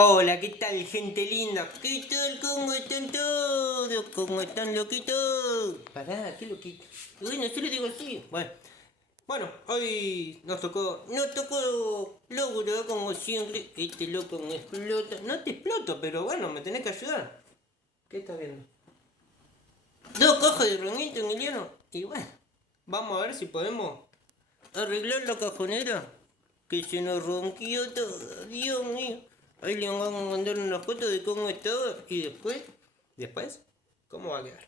Hola, ¿qué tal, gente linda? ¿Qué tal? ¿Cómo están todos? ¿Cómo están, loquitos? Pará, ¿qué loquito? Bueno, yo le digo así. Bueno, hoy nos tocó logro, como siempre. Este loco me explota. No te exploto, pero bueno, me tenés que ayudar. ¿Qué estás viendo? Dos cajas de herramientas, Emiliano. Y bueno, vamos a ver si podemos arreglar la cajonera que se nos rompió todo. Dios mío. Ahí le vamos a mandar una foto de cómo estaba y después, ¿cómo va a quedar?